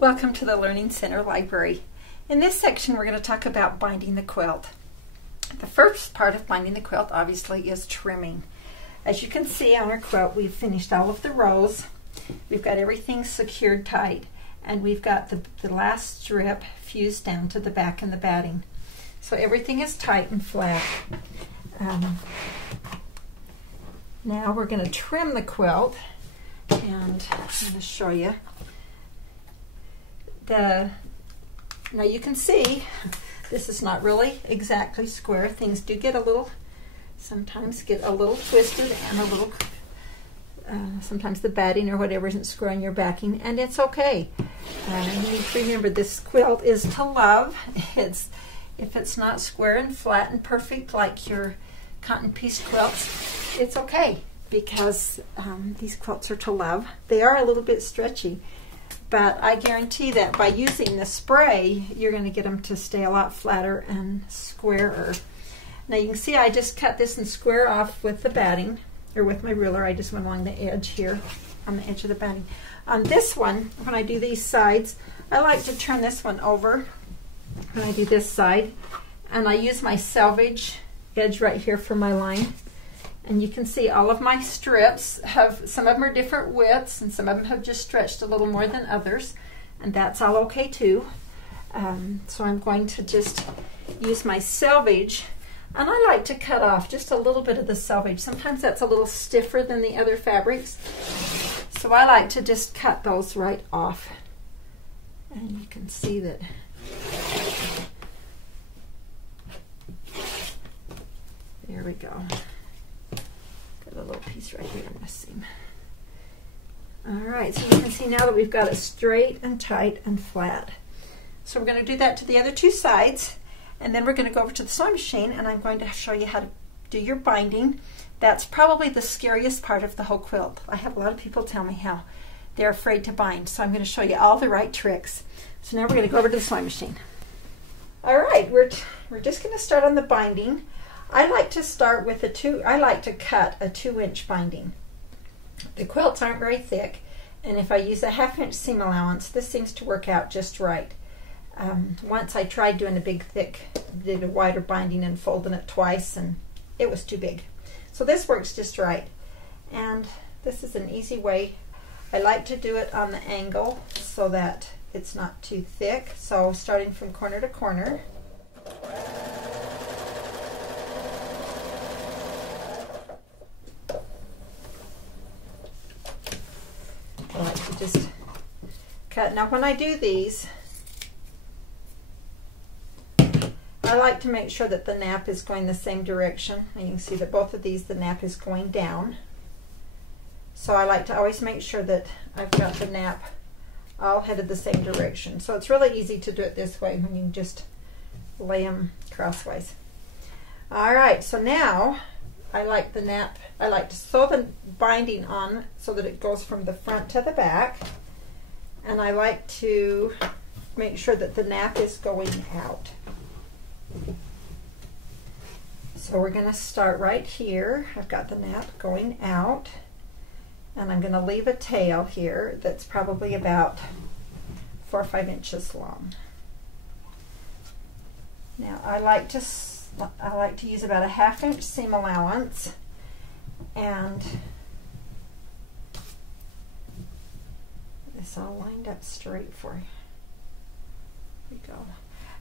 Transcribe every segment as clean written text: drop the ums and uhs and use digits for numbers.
Welcome to the Learning Center Library. In this section we're going to talk about binding the quilt. The first part of binding the quilt obviously is trimming. As you can see on our quilt, we've finished all of the rows. We've got everything secured tight, and we've got the last strip fused down to the back and the batting. So everything is tight and flat. Now we're going to trim the quilt, and I'm going to show you. Now you can see this is not really exactly square. Things do get sometimes get a little twisted, and a little, sometimes the batting or whatever isn't square on your backing, and it's okay. You need to remember this quilt is to love. If it's not square and flat and perfect like your cotton piece quilts, it's okay, because these quilts are to love. They are a little bit stretchy, but I guarantee that by using the spray, you're going to get them to stay a lot flatter and squarer. Now you can see I just cut this and square off with the batting, or with my ruler. I just went along the edge here, on the edge of the batting. On this one, when I do these sides, I like to turn this one over when I do this side, and I use my selvage edge right here for my line. And you can see all of my strips some of them are different widths, and some of them have just stretched a little more than others, and that's all okay too. So I'm going to just use my selvage, and I like to cut off just a little bit of the selvage. Sometimes that's a little stiffer than the other fabrics, so I like to just cut those right off. And you can see that there we go. A little piece right here on the seam. Alright, so you can see now that we've got it straight and tight and flat. So we're going to do that to the other two sides, and then we're going to go over to the sewing machine, and I'm going to show you how to do your binding. That's probably the scariest part of the whole quilt. I have a lot of people tell me how they're afraid to bind, so I'm going to show you all the right tricks. So now we're going to go over to the sewing machine. Alright, we're just going to start on the binding. I like to start with I like to cut a 2-inch binding. The quilts aren't very thick, and if I use a 1/2-inch seam allowance, this seems to work out just right. Once I tried doing a big thick, did a wider binding and folding it twice, and it was too big. So this works just right, and this is an easy way. I like to do it on the angle so that it's not too thick. So starting from corner to corner. I like to just cut. Now when I do these, I like to make sure that the nap is going the same direction. And you can see that both of these, the nap is going down. So I like to always make sure that I've got the nap all headed the same direction. So it's really easy to do it this way when you just lay them crosswise. Alright, so now I like to sew the binding on so that it goes from the front to the back, and I like to make sure that the nap is going out. So we're going to start right here. I've got the nap going out, and I'm going to leave a tail here that's probably about 4 or 5 inches long. Now I like to use about a 1/2-inch seam allowance, and this all lined up straight for you. There we go.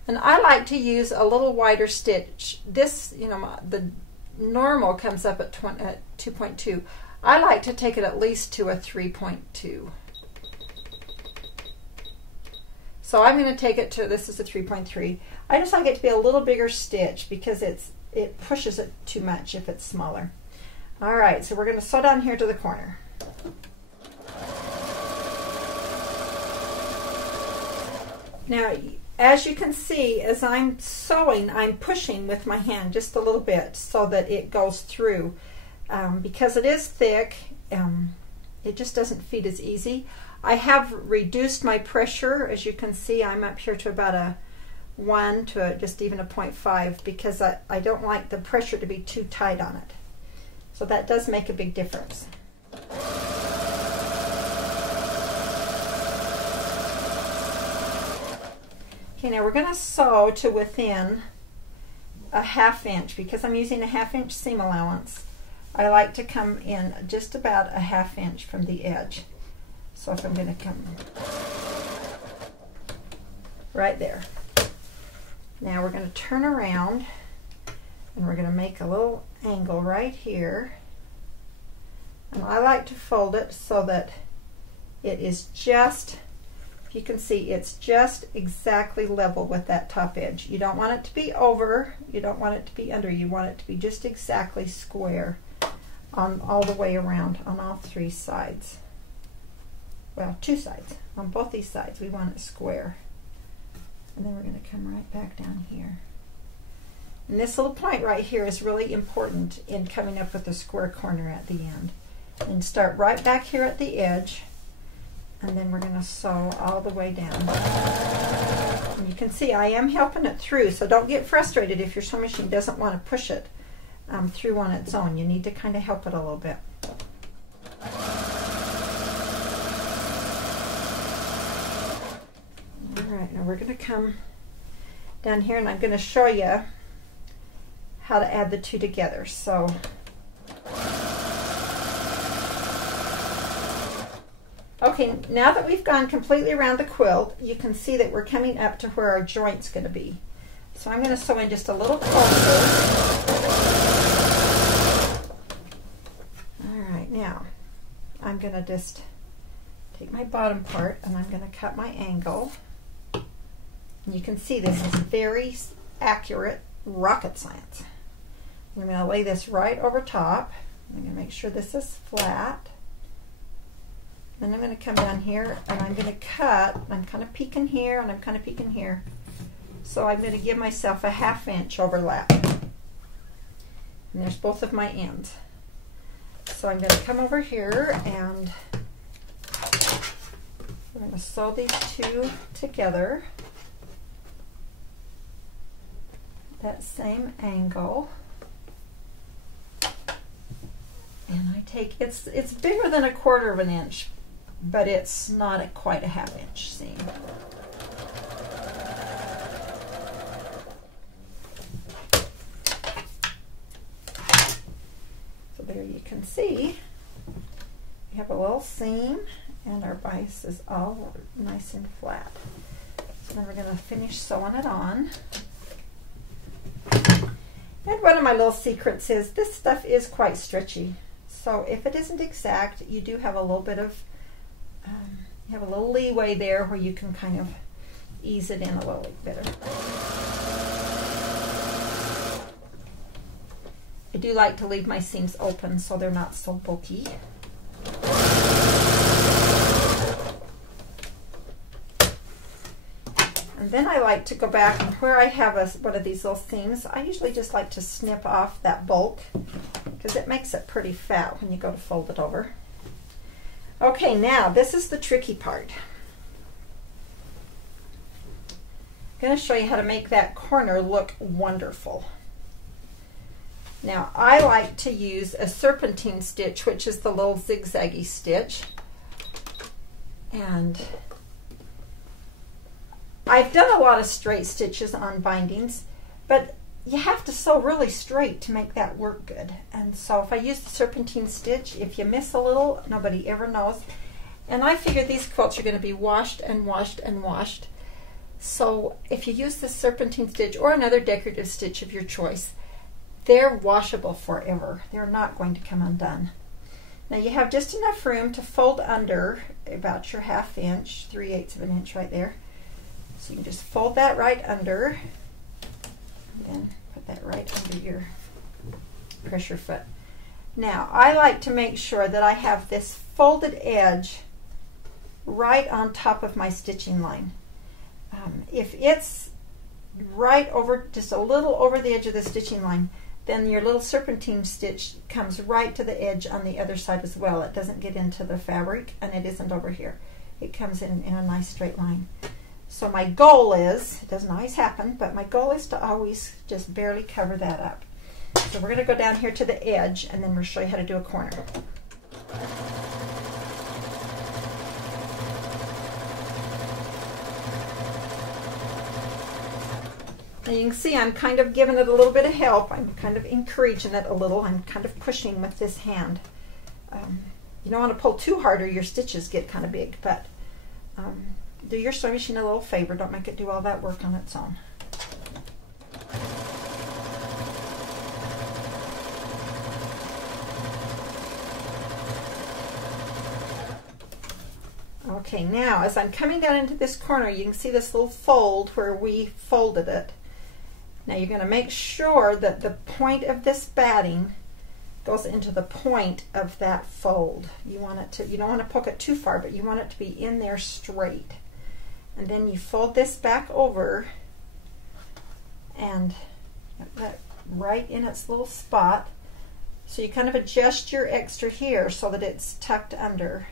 And I like to use a little wider stitch. This, the normal comes up at 2.2. I like to take it at least to a 3.2. So I'm going to take it to, this is a 3.3. I just like it to be a little bigger stitch because it pushes it too much if it's smaller. Alright, so we're going to sew down here to the corner. Now, as you can see, as I'm sewing, I'm pushing with my hand just a little bit so that it goes through. Because it is thick, it just doesn't feed as easy. I have reduced my pressure. As you can see, I'm up here to about a 1 to just even a 0.5 because I don't like the pressure to be too tight on it. So that does make a big difference. Okay, now we're going to sew to within a 1/2 inch. Because I'm using a 1/2 inch seam allowance, I like to come in just about a 1/2 inch from the edge. So if I'm going to come right there. Now we're going to turn around and we're going to make a little angle right here. And I like to fold it so that it is just, if you can see, it's just exactly level with that top edge. You don't want it to be over, you don't want it to be under, you want it to be just exactly square on all the way around on all 3 sides. Well, 2 sides. On both these sides we want it square. And then we're going to come right back down here. And this little point right here is really important in coming up with a square corner at the end. And start right back here at the edge, and then we're going to sew all the way down. And you can see I am helping it through, so don't get frustrated if your sewing machine doesn't want to push it through on its own. You need to kind of help it a little bit. Alright, now we're going to come down here and I'm going to show you how to add the 2 together. So okay, now that we've gone completely around the quilt, you can see that we're coming up to where our joint's going to be. So I'm going to sew in just a little closer. Alright, now I'm going to just take my bottom part and I'm going to cut my angle. And you can see this is very accurate rocket science. I'm going to lay this right over top. I'm going to make sure this is flat. Then I'm going to come down here and I'm going to cut. I'm kind of peeking here and I'm kind of peeking here. So I'm going to give myself a 1/2 inch overlap. And there's both of my ends. So I'm going to come over here and I'm going to sew these 2 together. That same angle. And I take, it's bigger than 1/4 of an inch, but it's not quite a 1/2 inch seam. So there you can see we have a little seam and our bias is all nice and flat. So then we're going to finish sewing it on. And one of my little secrets is this stuff is quite stretchy. So if it isn't exact, you do have a little bit of, you have a little leeway there where you can kind of ease it in a little better. I do like to leave my seams open so they're not so bulky. And then I like to go back and where I have one of these little seams, I usually just like to snip off that bulk because it makes it pretty fat when you go to fold it over. Okay, now this is the tricky part. I'm going to show you how to make that corner look wonderful. Now I like to use a serpentine stitch, which is the little zigzaggy stitch. And I've done a lot of straight stitches on bindings, but you have to sew really straight to make that work good. And so if I use the serpentine stitch, if you miss a little, nobody ever knows. And I figure these quilts are going to be washed and washed and washed. So if you use the serpentine stitch or another decorative stitch of your choice, they're washable forever. They're not going to come undone. Now you have just enough room to fold under about your 1/2 inch, 3/8 of an inch right there. So you can just fold that right under and then put that right under your pressure foot. Now I like to make sure that I have this folded edge right on top of my stitching line. If it's right over, just a little over the edge of the stitching line, then your little serpentine stitch comes right to the edge on the other side as well. It doesn't get into the fabric and it isn't over here. It comes in a nice straight line. So my goal is, it doesn't always happen, but my goal is to always just barely cover that up. So we're going to go down here to the edge and then we'll show you how to do a corner. Now you can see I'm kind of giving it a little bit of help. I'm kind of encouraging it a little. I'm kind of pushing with this hand. You don't want to pull too hard or your stitches get kind of big, but do your sewing machine a little favor. Don't make it do all that work on its own. Okay, now as I'm coming down into this corner, you can see this little fold where we folded it. Now you're going to make sure that the point of this batting goes into the point of that fold. You want it to, you don't want to poke it too far, but you want it to be in there straight. And then you fold this back over and get that right in its little spot. So you kind of adjust your extra here so that it's tucked under.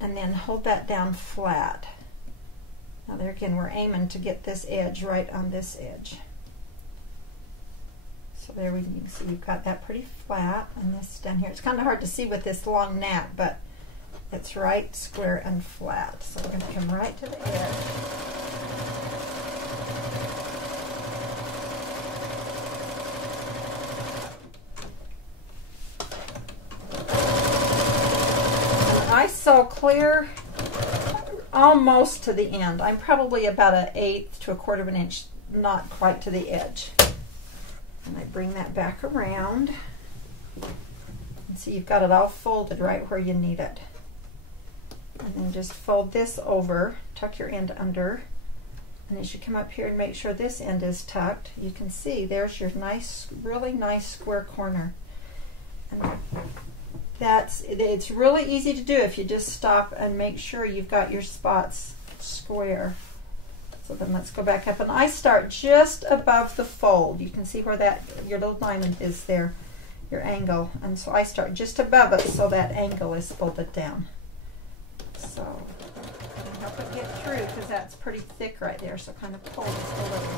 And then hold that down flat. Now there again, we're aiming to get this edge right on this edge. So there you can see we've got that pretty flat, and this down here. It's kind of hard to see with this long nap, but it's right, square, and flat. So we're going to come right to the edge. I sew clear almost to the end. I'm probably about 1/8 to 1/4 of an inch, not quite to the edge. And I bring that back around. And see, you've got it all folded right where you need it. And then just fold this over, tuck your end under. And as you come up here and make sure this end is tucked, you can see there's your nice, really nice square corner. And it's really easy to do if you just stop and make sure you've got your spots square. So then let's go back up, and I start just above the fold. You can see where that your little diamond is there, your angle, and so I start just above it so that angle is folded down. So I'm gonna help it get through because that's pretty thick right there. So kind of pull just a little.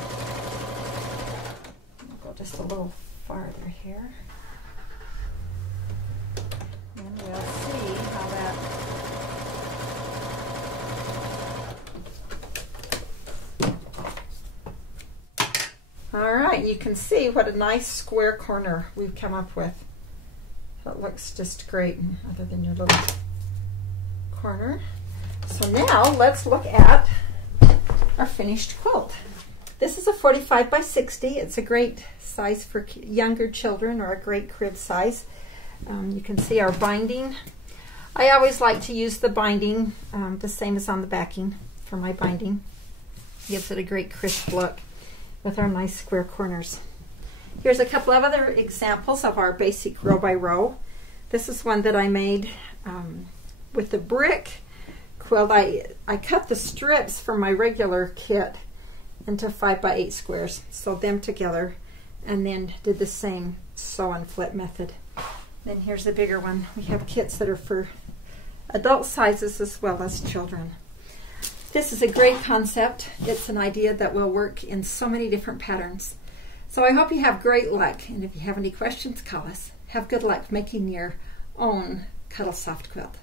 I'll go just a little farther here. And we'll see how that. All right, you can see what a nice square corner we've come up with. That looks just great, other than your little corner. So now let's look at our finished quilt. This is a 45 by 60. It's a great size for younger children, or a great crib size. You can see our binding. I always like to use the binding the same as on the backing for my binding. Gives it a great crisp look with our nice square corners. Here's a couple of other examples of our basic row by row. This is one that I made with the brick quilt. I cut the strips from my regular kit into 5 by 8 squares, sewed them together, and then did the same sew and flip method. Then here's the bigger one. We have kits that are for adult sizes as well as children. This is a great concept. It's an idea that will work in so many different patterns. So I hope you have great luck, and if you have any questions, call us. Have good luck making your own Cuddle Soft quilt.